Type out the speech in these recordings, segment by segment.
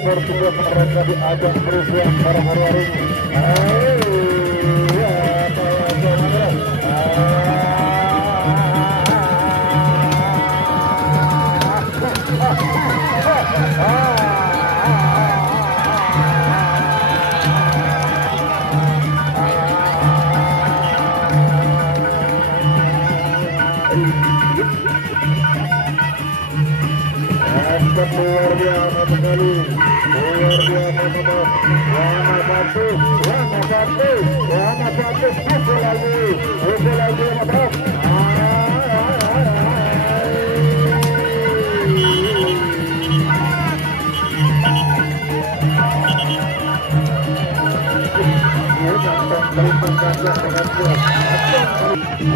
seperti biasa mereka di ajang perusahaan pada hari ini. Luar biasa sekali, luar biasa sekali. Warna satu, pukul lagi, maaf.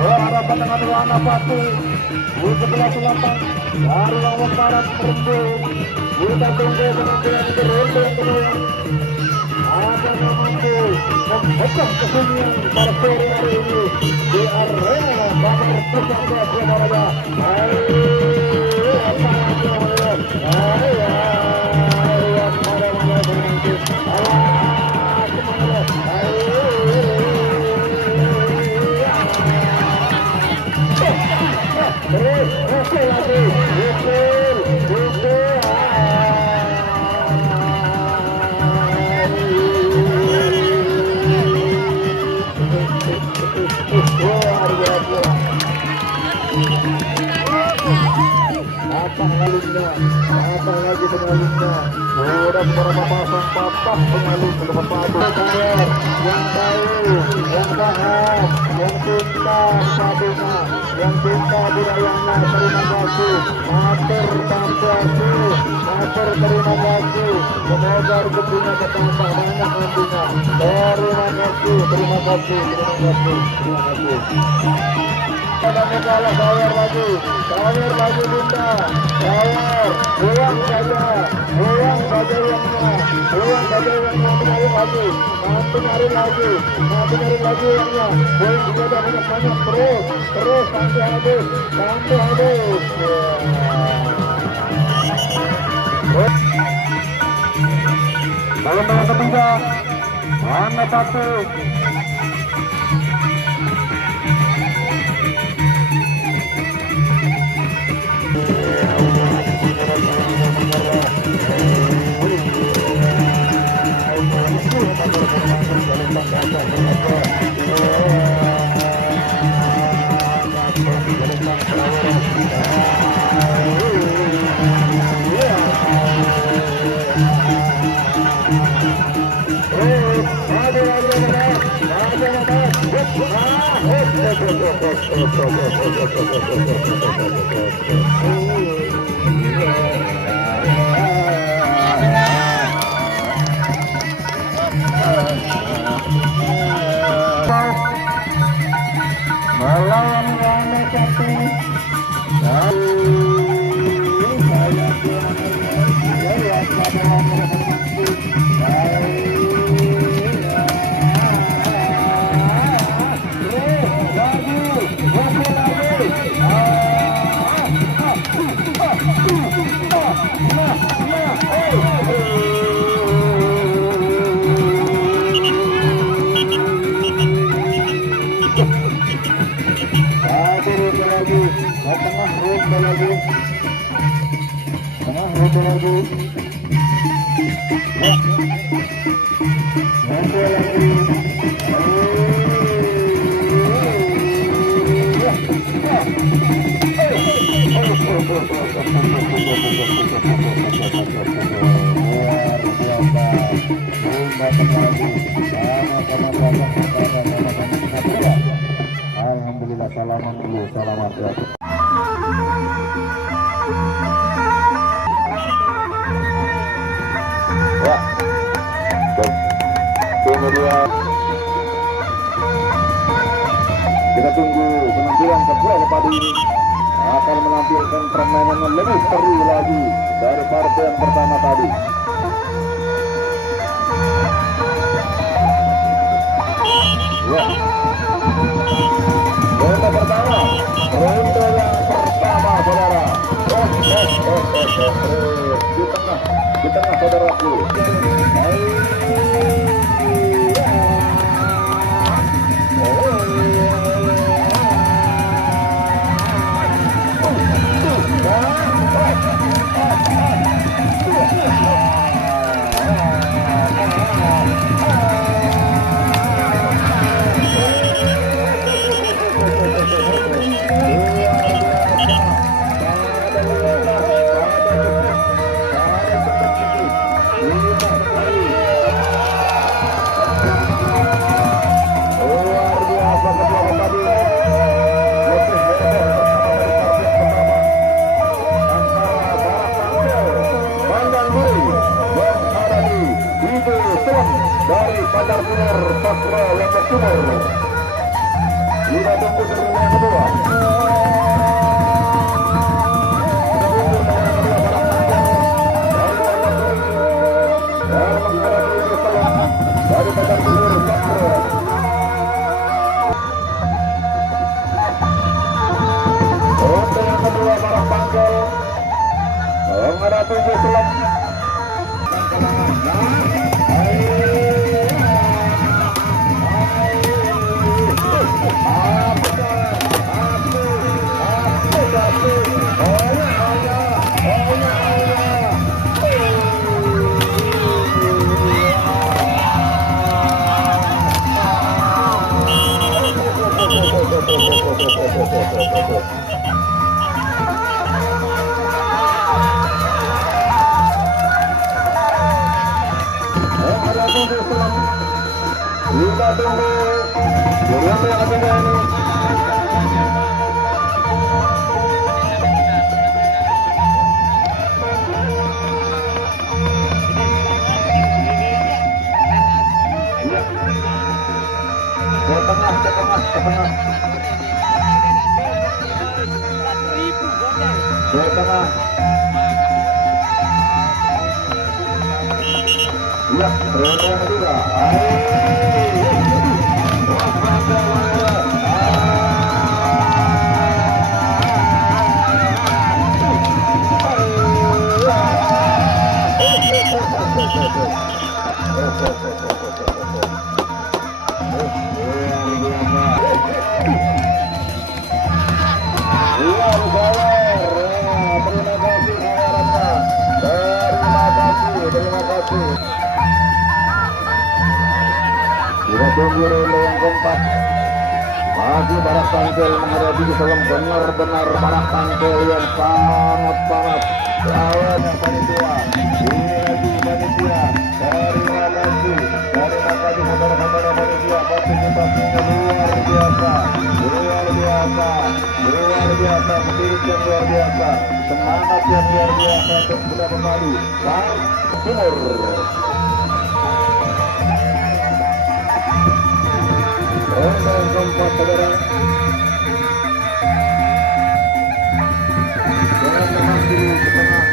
Harapan dengan warna satu, sebelah selatan dari lawan barat merembuk. Kita tunggu penampilan beruntung yang kedua. Ada yang mampu membuka kesunyian pada sore hari ini di arena Bamar Pusaka Surabaya. Apa lagi pengalungnya? Sudah beberapa pasang patah pengalung ke depan padu. Yang tahu, yang paham, yang cinta padunya, yang cinta budayanya. Terima kasih, matur tampil, matur terima kasih. Semoga rezekinya bertambah banyak nantinya. Terima kasih. Dan kalah Sawer lagi Bunda, Sawer, uang saja uangnya menarik lagi, mampu nyari lagi uangnya, poin sudah banyak terus sampai habis. Dalam ketiga, mana satu. Melawan warna satu. Alhamdulillah, salaman dulu, salaman ya. Ya, kemudian kita tunggu penampilan kedua padu ini akan menampilkan permainan yang lebih seru lagi dari partai yang pertama tadi. Ya, ronde pertama, saudara. Di tengah saudara. aku. Dari Bandar Sinar Sastra Lombok Timur. Kita tunggu sebelum yang kedua. Dari Bandar Sinar Sastra. Ronde yang kedua Barang Pangkal menghadapi Islam. Kita tunggu berapa yang ada ini. Ke tengah. Ke tengah. Ya, ronde yang kedua. Terima kasih. Kita tunggu ronde yang keempat. Masih Barak Pangkal menghadapi Islam. Benar-benar Barak Pangkal yang sangat panas. Lawan yang panitia. Ini lagi panitia. Terima kasih. Saudara-saudara panitia. Partisipasinya luar biasa. Spirit yang luar biasa. Semangat yang luar biasa untuk kita berpadu. Timur. Ronde yang keempat, saudara. Jangan menang dulu ke tengah.